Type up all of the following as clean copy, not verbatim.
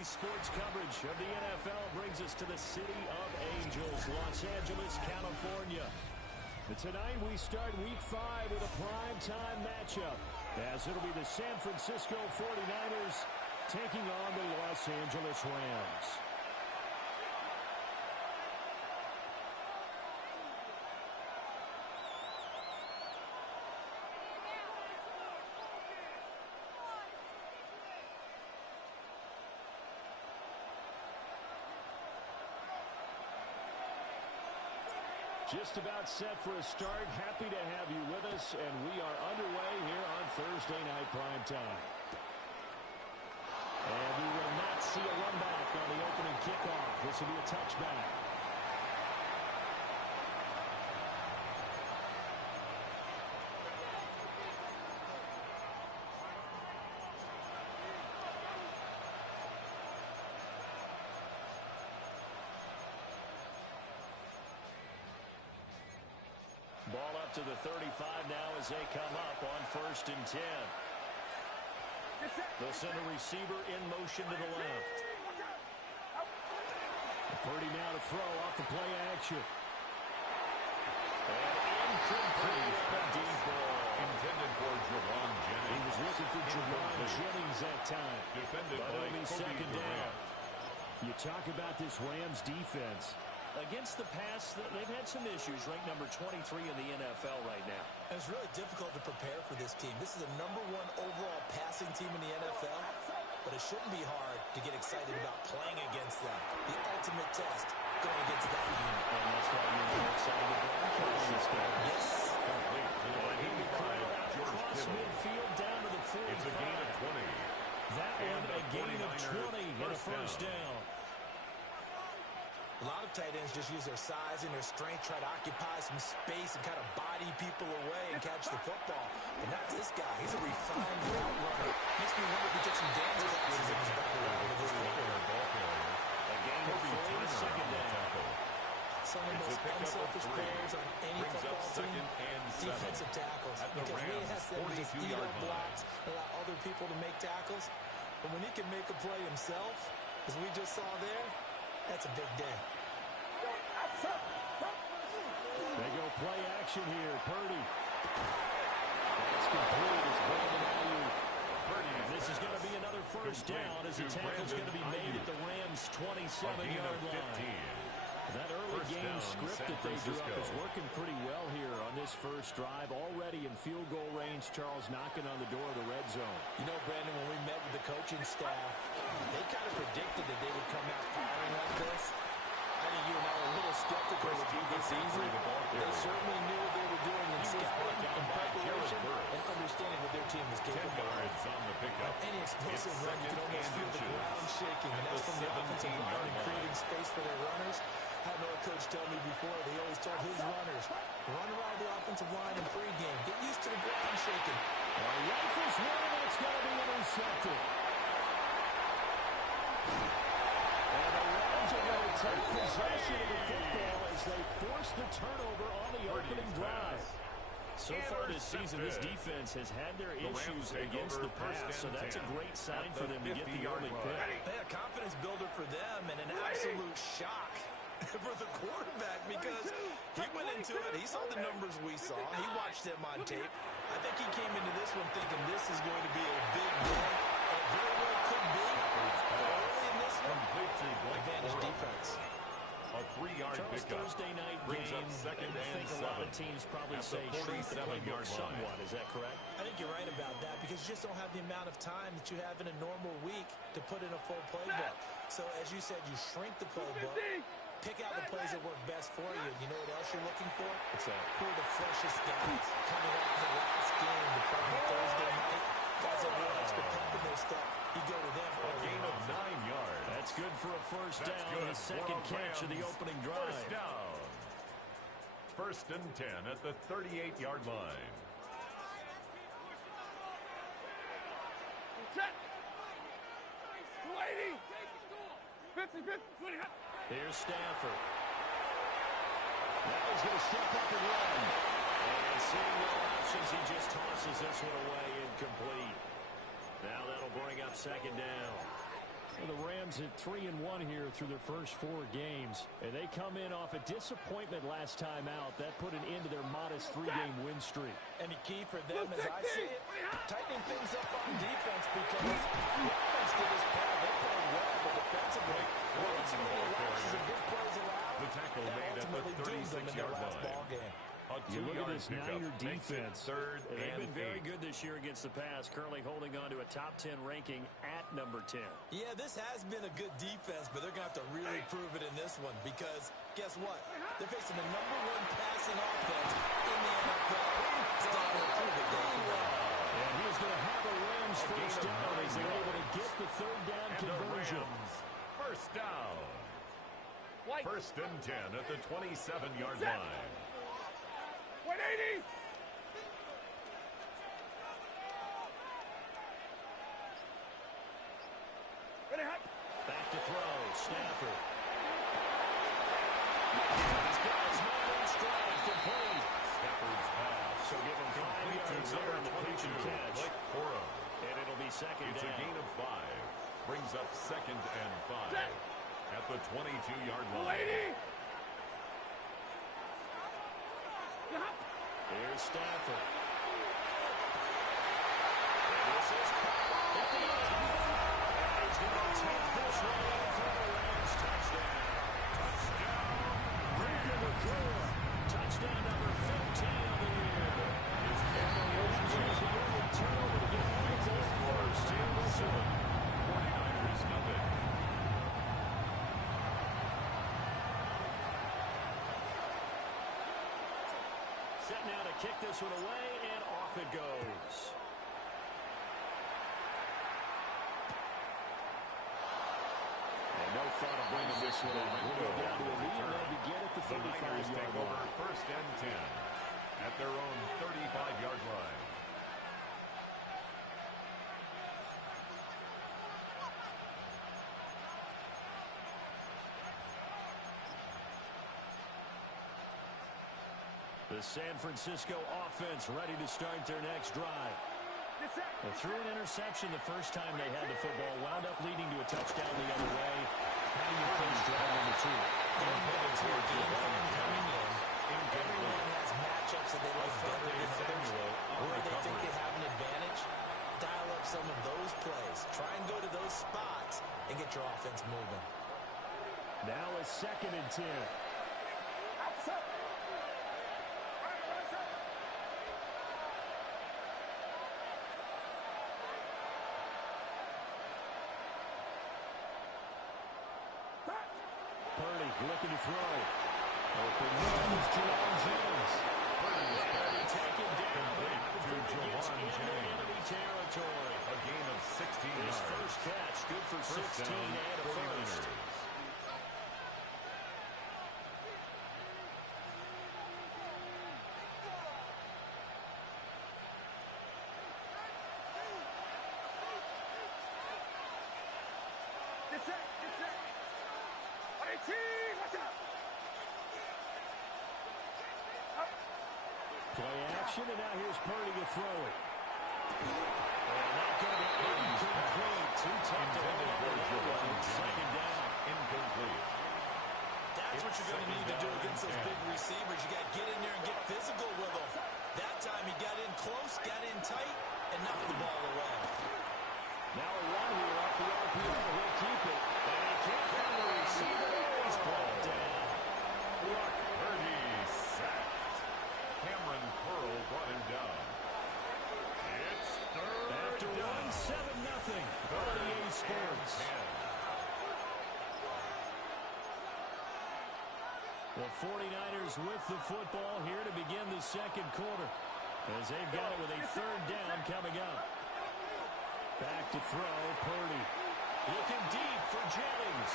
Daily sports coverage of the NFL brings us to the City of Angels, Los Angeles, California. And tonight we start Week 5 with a primetime matchup, as it'll be the San Francisco 49ers taking on the Los Angeles Rams. Just about set for a start. Happy to have you with us, and we are underway here on Thursday Night Primetime. And we will not see a run back on the opening kickoff. This will be a touchback. Ball up to the 35 now as they come up on 1st and 10. They'll send a receiver in motion to the left. Purdy now to throw off the play action. And incomplete. The deep ball. Intended for Jawan Jennings. He was looking for Jawan Jennings that time. Defended but by only second down. Durant. You talk about this Rams defense. Against the pass, they've had some issues, ranked number 23 in the NFL right now. And it's really difficult to prepare for this team. This is the #1 overall passing team in the NFL, but it shouldn't be hard to get excited about playing against them. The ultimate test going against that unit. And that's why you're more excited to broadcast this game. Yes. Complete to the He right crowd out George across Kittle. midfield down to the 45. It's a gain of 20. That And one, a gain of 49ers 20 and a first down. A lot of tight ends just use their size and their strength, try to occupy some space and kind of body people away and catch the football. But not this guy. He's a refined route runner. Makes me wonder if he took some dance classes in his back with his football. A gain of 4 and a second down. Some of the most unselfish players on any football team, defensive tackles. Because we ask them to just eat up blocks, allow other people to make tackles. But when he can make a play himself, as we just saw there, that's a big day. They go play action here. Purdy. That's complete. It's Brandon Ayuk. This is going to be another first down as the tackle's going to be made at the Rams' 27-yard line. That early game script that they drew up is working pretty well here on this first drive. Already in field goal range, Charles knocking on the door of the red zone. You know, Brandon, when we met with the coaching staff, they kind of predicted that they would come out firing like this. I think you and I were a little skeptical of this easy. They certainly knew what they were doing in scouting and preparation and understanding what their team was capable of. Any explosive run, you can almost feel the ground shaking, and that's from the offensive line and creating space for their runners. I had another coach tell me before, they always told his runners, run around the offensive line in pregame. Get used to the ground shaking. Rifles one, that's going to be intercepted. And the Rams are going to take possession of the football as they force the turnover on the opening drive. So far this season, this defense has had their issues against the pass, so that's a great sign for them to get the early pick. A confidence builder for them and an absolute shock for the quarterback because he went into it. He saw the numbers we saw. He watched them on tape. I think he came into this one thinking this is going to be a big day. And it very well could be. Early in this one, advantage defense. A 3-yard pickup. Thursday night brings game, up second I and think a lot of teams probably say shrink the playbook somewhat. Is that correct? I think you're right about that because you just don't have the amount of time that you have in a normal week to put in a full playbook. So as you said, you shrink the playbook. Pick out the plays that work best for you. You know what else you're looking for? What's that? Who are the freshest guys coming off the last game to play on Thursday night? Guys that want extra pep in their step. You go to them. A gain of 9 yards. That's good for a first down. His second catch of the opening drive. First down. 1st and 10 at the 38-yard line. Check. 280. 50, 50, 20. Here's Stafford. Now he's going to step up and run. And seeing no options, he just tosses this one away incomplete. Now that'll bring up second down. Well, the Rams at 3-1 here through their first 4 games. And they come in off a disappointment last time out. That put an end to their modest 3-game win streak. And the key for them, as I see it, tightening things up on defense because the offense did his part. They played well, but defensively, way too many lapses and big plays allowed. The tackle that made at the ultimately doomed them in their 36-yard last line. ball game. You look at this Niner defense. defense. Third They've and been very 8. good this year against the pass, currently holding on to a top 10 ranking at number 10. Yeah, this has been a good defense, but they're going to have to really prove it in this one because guess what? They're facing the #1 passing offense in the NFL. It's definitely prove it day for them. And he's going to have a Rams first down as they're able to get the third down And conversion. the Rams first down. First and 10 at the 27-yard line. 180. Ready, hot. Back to throw, Stafford. He's got his man in stride, complete. Stafford's pass. So give him 5 yards there on the pitch and catch. Blake Corum. And it'll be second It's down. a gain of 5. Brings up second and 5 at the 22-yard line. 280. Here's Stafford. And this is caught at the end. And he's going to take this one in for a Rams touchdown. Puka Nacua. Touchdown number 15 of the year. And the Rams use the early turnover to get on the board first here in this one. 49ers nothing. Set now to kick this one away, and off it goes. And no thought of bringing this one in. We'll go down to a lead, and they'll begin at the The Niners 35-yard take over line. first and 10 at their own 35-yard line. The San Francisco offense ready to start their next drive. Well, threw an interception the first time they had the football, wound up leading to a touchdown the other way. How do you approach drive number 2? Intended to a game plan coming in. Everyone has matchups that they like better than others. Where they think they have an advantage, dial up some of those plays. Try and go to those spots and get your offense moving. Now a second and 10. Purdy looking to throw. Open run is Jawan James. Purdy taken down, but I think he gets into enemy territory. A gain of 16 His yards. first catch, good for 16 down, and a 49ers. first. Get set. Watch out. Play action, and now here's Purdy to throw it. And that going to be incomplete. Too tough to hold on to that one. Second down. Incomplete. That's what you're going to need to do against those big receivers. You got to get in there and get physical with them. That time he got in close, got in tight, and knocked the ball away. Now a run here off the RPO. He'll keep it. And he can't find the receiver. He's brought down. Brock Purdy sacked. Cameron Curl brought him down. It's third After down. 1, 7-0. RDA Sports. The 49ers with the football here to begin the second quarter, as they've got it with a third down coming up. Back to throw, Purdy. Looking deep for Jennings.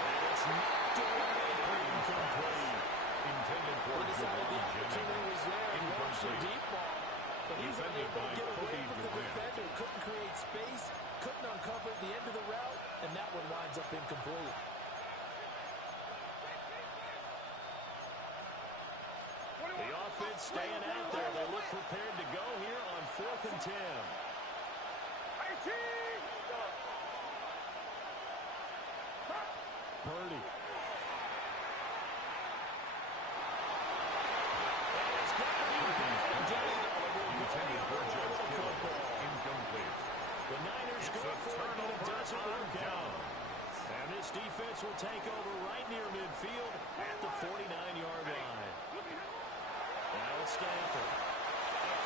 And it's knocked away, incomplete. Intended for He decided the Jawan opportunity Jennings. was there and rushed a Incomplete. deep ball. But he's Defended unable to by get away Cody from the Durant. defender. Couldn't create space, couldn't uncover the end of the route, and that one winds up incomplete. The offense staying out there. They look prepared to go here on 4th and 10. Purdy. Intended for George Kittle. Incomplete. The Niners go for it, but it doesn't work out. And this defense will take over right near midfield at the 49-yard line. Now it's Stafford.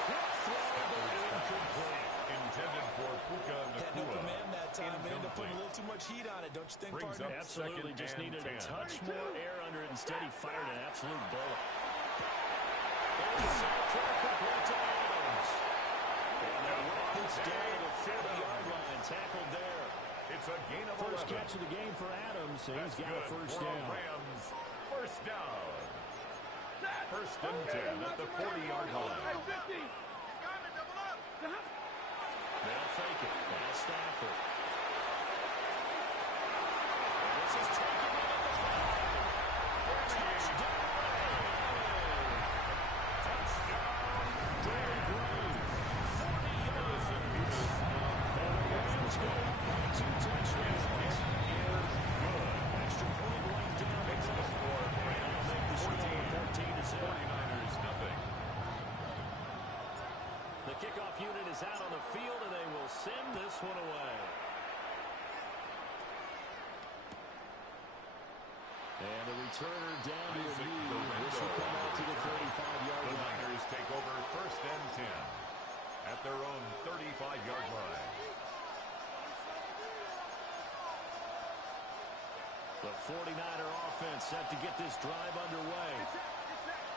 Quick throw, but incomplete. Intended for Puka Had no Nacua. command that time, but ended up putting a Incomplete. little too much heat on it, don't you think, Brings partner? up Absolutely, second just and needed a 10. touch more air under it. Instead, he fired an absolute bullet. There's a throw complete to Adams. And they're rockets down to the 30-yard line, tackled there. It's a gain of First 11. catch of the game for Adams, and That's he's got a good first for a down. Rams first down. First and 10 at the 40-yard line. They'll fake it. Now Stafford. This is taken in at the 5. Touchdown! Derrick Green, 40 yards. And the Rams go up by 2 touchdowns. Extra point right down the score. And they'll make the score 14-0. 49ers nothing. The kickoff unit is out on the field, and they will send this one away. And the returner down to a Isaac knee. Guerrero. This will come out to the 35-yard The line. Niners take over first and 10 at their own 35-yard line. The 49er offense set to get this drive underway.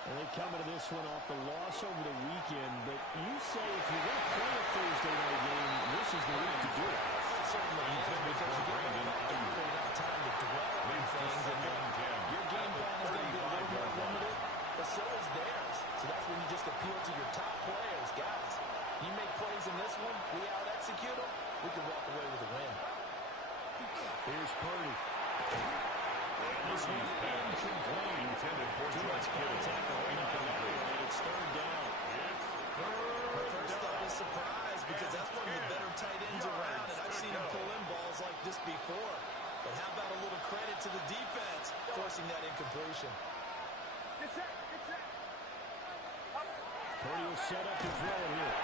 And they come into this one off the loss over the weekend. But you say if you're going to play a Thursday night game, this is the week to do it. Certainly is, because you get right back after enough time to dwell on things, and your game plan is going to be a little more limited, but so is theirs. So that's when you just appeal to your top players. Guys, you make plays in this one, we out-execute them, we can walk away with a win. Here's Purdy. And this one incomplete. Intended for Too much George Kittle. contact going on there, and it's third down. My first thought is surprise, because that's one of the better tight ends around, and I've seen him pull in balls like this before. But how about a little credit to the defense forcing that incompletion? Purdy will set up to throw it here.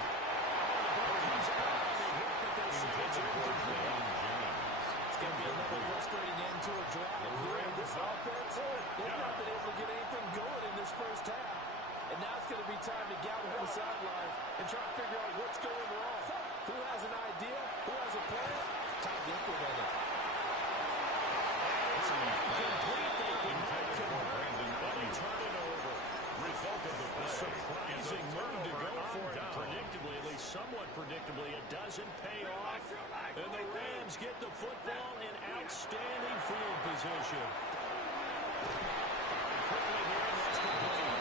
It's going to be another frustrating end to a drive here. This offense, they've not been able to get anything going in this first half. And now it's going to be time to gather from the sidelines and try to figure out what's going wrong. Who has an idea? Who has a plan? Time to implement it. It's incomplete. They can make it work, but he turned it over. Result of the play. Surprising move to go for it down. predictably, at least somewhat predictably. It doesn't pay off. And the Rams get the football in outstanding field position. Quickly here, and that's complete.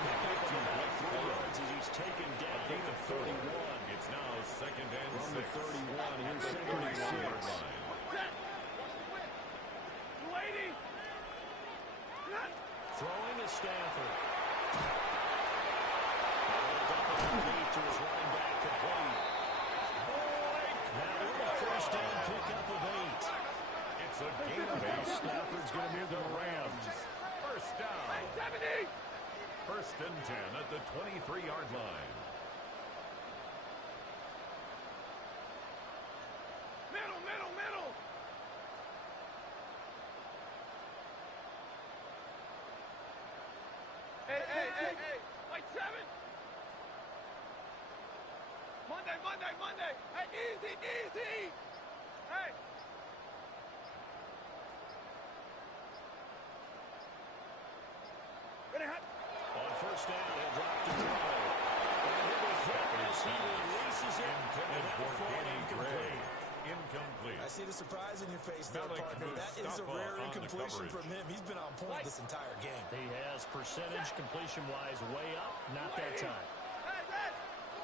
Picked up about 3 yards as he's taken down at the 31. It's now second and From the 6. 31, here's The second and 31-yard 6. line. Throwing is Stafford. Double underneath to his running back complete. Now with a first down pickup of 8. It's a gain of 8. Stafford's going to move the Rams. First down. First and 10 at the 23-yard line. Middle. Hey. Like 7. Monday. Hey, easy. Hey. Ready, hot. On first down, he'll drop to throw. And it was hit as he releases it. Intended And for that ball Danny Gray. incomplete. Incomplete. I see the surprise in your face there, Malik partner. That is a Mustafa rare on the incompletion coverage. from him. He's been on point this entire game. He has percentage completion-wise way up. Not that time. Hey.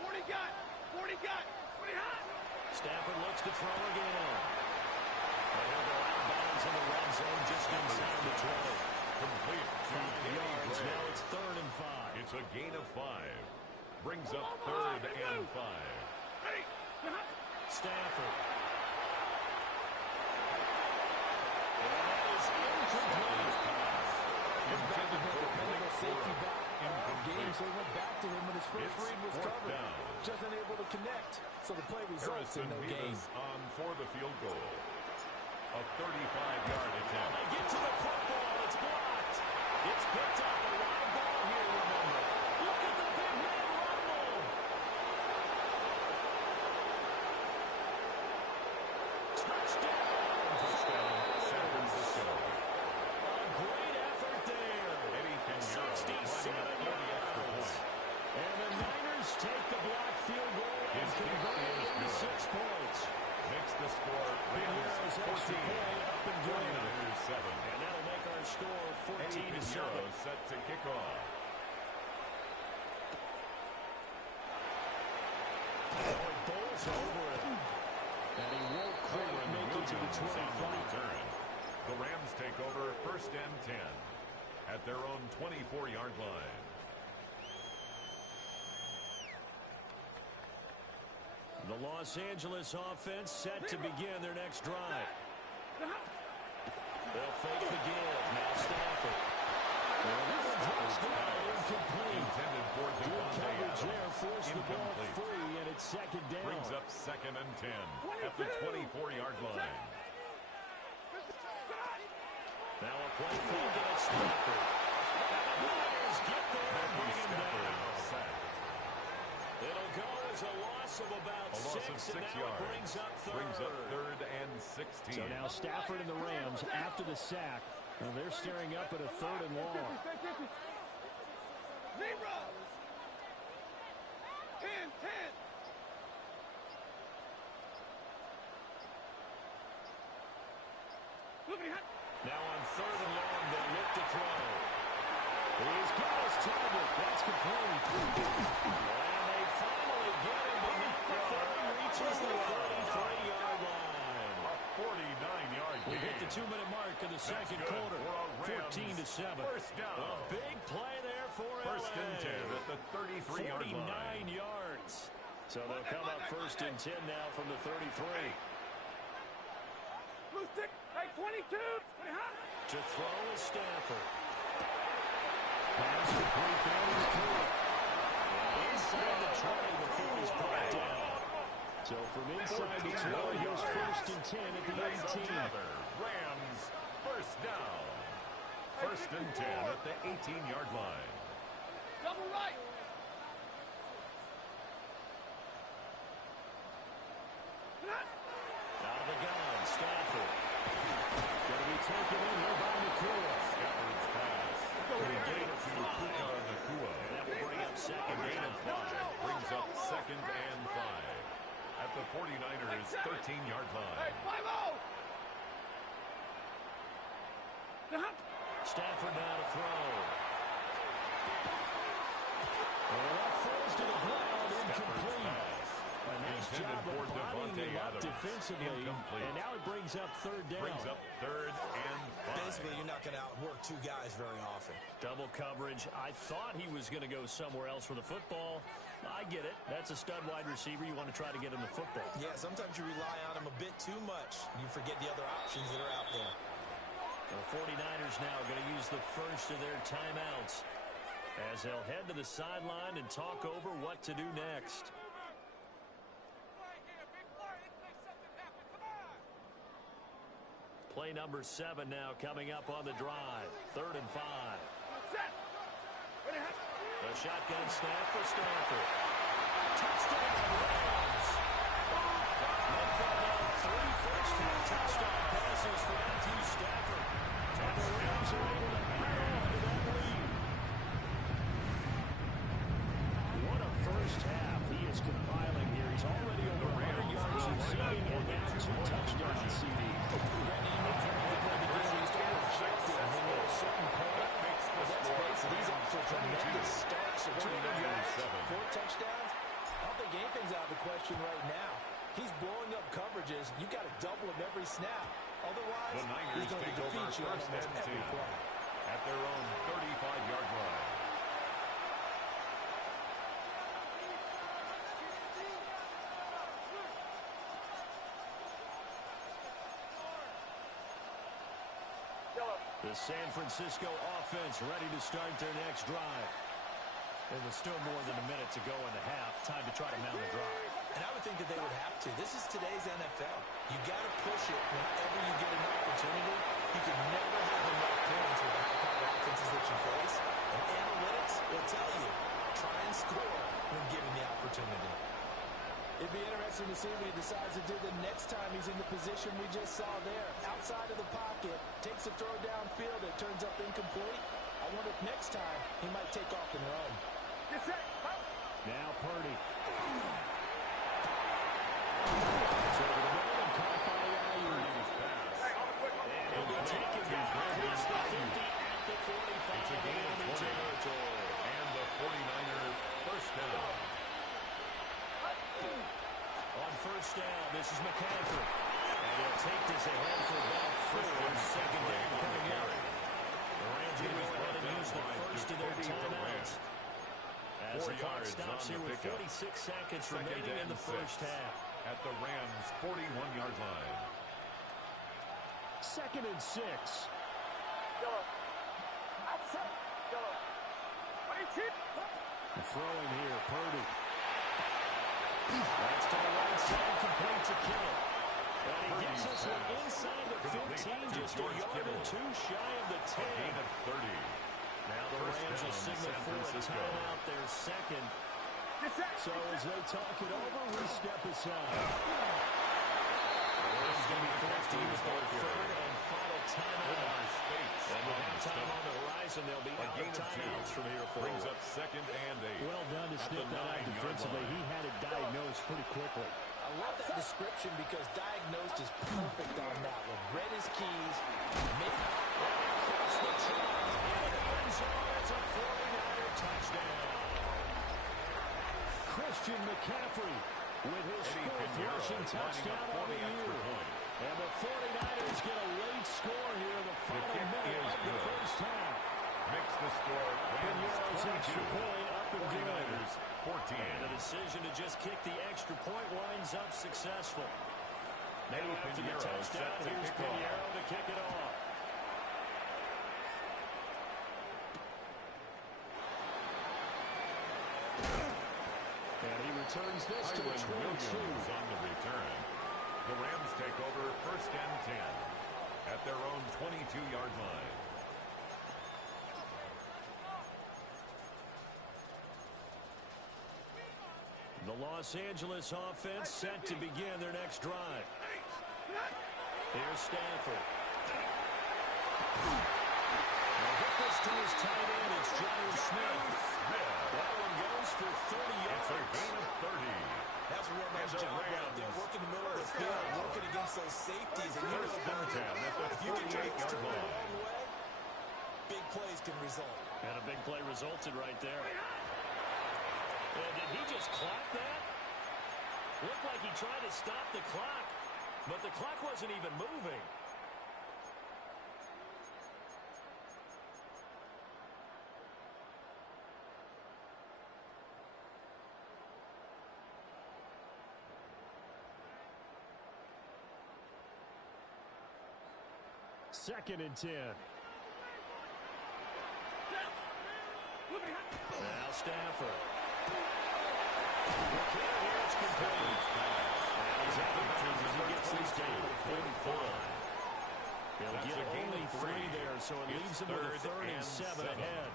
40 got. Pretty hot. Stafford looks to throw again. And he'll go out of bounds in the red zone just inside the 20. Complete. 5 yards. Now it's 3rd and 5. It's a gain of 5. Brings up 3rd and 5. Ready. Stafford. And that first It's read was fourth covered. down. Just unable to connect. So the play results in Harrison no gain. Vivas on for the field goal. A 35-yard attempt. They get to the football. It's blocked. It's picked up. A live ball here, remember. Look at the big man rumble. Touchdown. Touchdown, San Francisco. A great effort there. Eddie Pinheiro 67 lining up for the extra yards. point. And the Niners take the block field goal and His kick convert it is into good. 6 points. Makes the score Pinheiro's Rams extra 14. point up and good. 49ers 7. And that'll make our score Eddie 14-7. Pinheiro set to kick off. Oh, he bowls over it. And he won't clear and make it to the Williams on the 25. return. The Rams take over first and 10 at their own 24-yard line. The Los Angeles offense set to begin their next drive. They'll fake the give. Now Stafford. Touchdown incomplete. Intended for Good Devontae coverage there. Adams. Forced the ball Incomplete. free, and it's second down. Brings up second and 10 at the 24-yard line. Now a play fake, and it's Stafford. And the Niners get there and Matthew bring him Stafford down. sacked. It'll go as a loss of about A loss of 6, 6 and now yards. it brings up third and 16. So now Stafford and the Rams, after the sack, they're staring up at a 3rd and long. Zero. 10. Now on 3rd and long, they'll look to throw. He's got his target. That's complete. And they finally get him, but not before he reaches the 33-yard line. A 49-yard We gain. hit the 2-minute mark in the second good quarter. for a Rams 14-7. first down. A big play there for First LA. and 10 at the 33-yard 49 line. yards. So they'll come up first and 10 now from the 33. Blue stick. Hey, 22. To throw is Stafford. Pass complete there to the field. Inside the 20 before he's brought down. So from inside the 20, here's first and 10 at the 18. Another Rams first down. First and 10 at the 18-yard line. Double right. Out of the gun, Stafford. Going to be taken in here by Nakua. Stafford's pass. Good gain to Puka Nakua. And that will bring up second Gain down. of 5 brings up second and 5 at the 49ers 13-yard line. 5-0. Stafford now to throw. And that falls to the ground, Stafford's incomplete. pass. A nice Intended job for of bodying Devontae him up Adams. defensively. Incomplete. And now it brings up 3rd down. Brings up 3rd and 5. Basically, you're not going to outwork two guys very often. Double coverage. I thought he was going to go somewhere else for the football. I get it. That's a stud wide receiver. You want to try to get him the football. Yeah, sometimes you rely on him a bit too much. You forget the other options that are out there. The 49ers now going to use the first of their timeouts as they'll head to the sideline and talk over what to do next. Play number 7 now coming up on the drive. 3rd and 5. The shotgun snap for Stafford. Touchdown, Rams. They've got now 3 first-half touchdown passes for Matthew Stafford. And the Rams are able to add on to that lead. What a first half he is compiling here. He's already over 100 yards receiving and now 2 touchdowns. CD. He's off to a tremendous start. So 200 yards, 4 touchdowns. I don't think anything's out of the question right now. He's blowing up coverages. You got to double him every snap. Otherwise, The Niners he's going to take over defeat you on first almost and every 10 play. at their own 35-yard line. The San Francisco offense ready to start their next drive. It was still more than a minute to go in the half. Time to try to mount a drive. And I would think that they would have to. This is today's NFL. You got to push it whenever you get an opportunity. You can never have enough points with the high-powered offenses that you face. And analytics will tell you, try and score when given the opportunity. It'd be interesting to see what he decides to do the next time he's in the position we just saw there. Outside of the pocket, takes a throw downfield, it turns up incomplete. I wonder if next time he might take off and run. Now Purdy. It's over the middle and caught by Ayuk. And he'll be taken down towards the 50 at the 45. It's a gain of 20. And the 49er first down. On first down, this is McCaffrey. And he'll take this ahead for about 4. Second down coming up. The Rams going to go ahead and use the first of their timeouts. As the clock stops here with 46 seconds remaining in the first half. At the Rams' 41-yard line. 2nd and 6. Throwing here, Purdy. That's to the right side, complete to Kittle. And he gets this one inside the 15, just a yard or 2 shy of the 10. Gain of 30. Now the Rams will signal for a timeout, their second. So as they talk it over, we step aside. The Rams going to be forced to use their third and final timeout. And with halftime on the horizon, they'll be out of timeouts from here forward. Brings up 2nd and 8. Well done to sniff that out defensively. He had it diagnosed pretty quickly. I love that description because diagnosed is perfect on that one. Read his keys, made across the track into the end zone. It's a 49er touchdown. Christian McCaffrey with his 4th rushing touchdown of the year. And the 49ers get a late score here in the final minute of the first half. Makes the score Pinheiro's extra 22. point up and good. 49ers 14. And the decision to just kick the extra point winds up successful. Now after the touchdown, here's Pinheiro to kick it off. And he returns this to the 22. On the return. The Rams take over 1st and 10 at their own 22-yard line. The Los Angeles offense set to begin their next drive. Here's Stafford. He'll get this to his tight end. It's John Smith. That one goes for 30 yards. It's a gain of 30. That's a real nice job right there. Working the middle of the field, working against those safeties. And you know, if you can take this to the wrong way, big plays can result. And a big play resulted right there. And did he just clock that? Looked like he tried to stop the clock, but the clock wasn't even moving. Second and 10. Now Stafford. It's complete. And he's out of bounds as he gets this down to 45. He'll get only 3 there, so it leaves him with a 3rd and 7 ahead.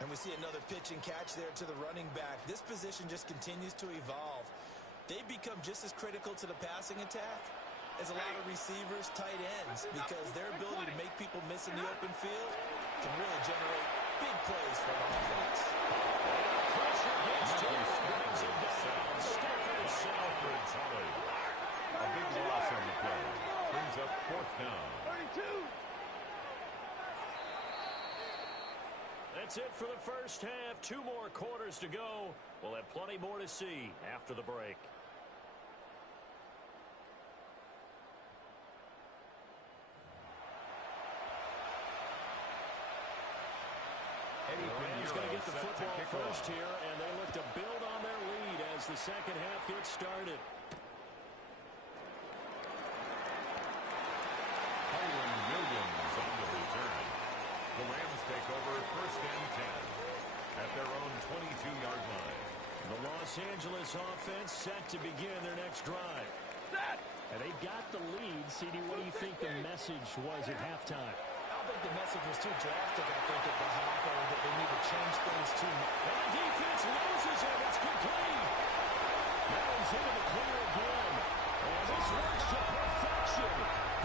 And we see another pitch and catch there to the running back. This position just continues to evolve. They become just as critical to the passing attack as a lot of receivers, tight ends, because their ability to make people miss in the open field can really generate big plays for an offense. Pressure gets to him, brings him down. Stafford is solid. A big loss on the play. Brings up 4th down. 32. That's it for the first half. 2 more quarters to go. We'll have plenty more to see after the break. The Rams going to get the football first here, and they look to build on their lead as the second half gets started. Kyren Williams on the return. The Rams take over 1st and 10 at their own 22 Los Angeles offense set to begin their next drive. And they've got the lead. CD, what do you think the message was at halftime? I don't think the message was too drastic. I think at the half or that they need to change things too much. And the defense loses him. It's complete. Allen's into the clear again. And this works to perfection.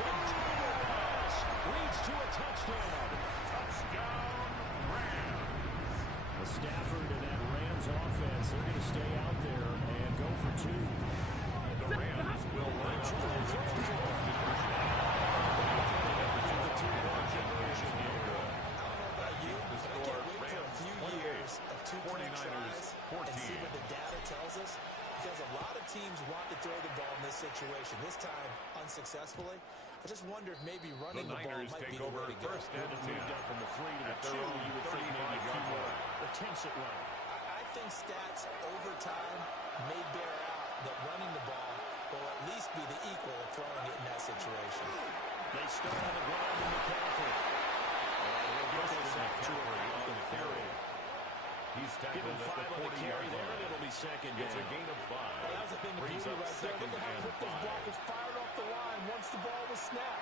The double pass leads to a touchdown. Touchdown, Rams. The Stafford and that Rams offense, they're going to stay out there and go for two. The Rams will line up for the and see what the data tells us, because a lot of teams want to throw the ball in this situation. This time, unsuccessfully. I just wonder if maybe running the ball might be the way to go. First and 10 from the 3 to the 2, you would think maybe a few more attempts at running. I think stats over time may bear out that running the ball will at least be the equal of throwing it in that situation. They start on the ground in McCaffrey. And we'll get this up to on the carry. He's tackled at the 40-yard line. It'll be second down. It's a gain of 5. Well, that was a thing to Brings beauty up right there. second Look at how and quick this 5. block was fired off the line once the ball was snapped.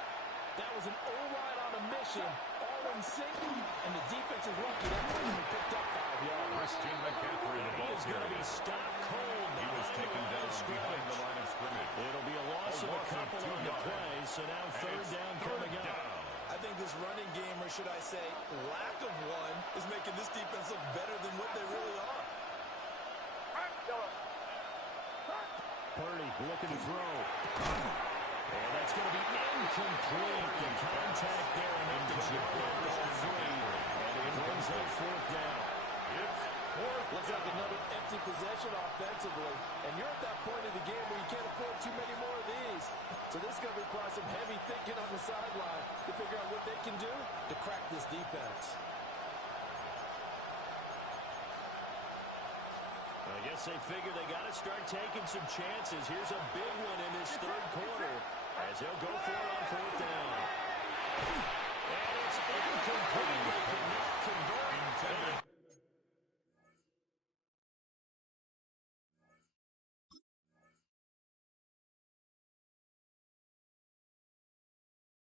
That was an O-line on a mission, all in sync, and the defense is lucky that play picked up 5 yards. Christian McCaffrey, the ball He's going to be stopped cold. He was taken down behind the line of scrimmage. It'll be a loss of a couple on the play, so now third down coming up. I think this running game, or should I say lack of one, is making this defense look better than what they really are. Purdy looking to throw. And that's going to be incomplete. The contact there and the free. And it brings up fourth down. It's fourth. Looks like another empty possession offensively. And you're at that point of the game where you can't afford too many more of these. So this is going to require some heavy thinking on the sideline to figure out what they can do to crack this defense. I guess they figure they got to start taking some chances. Here's a big one in this third quarter as he'll go for it on fourth down. And it's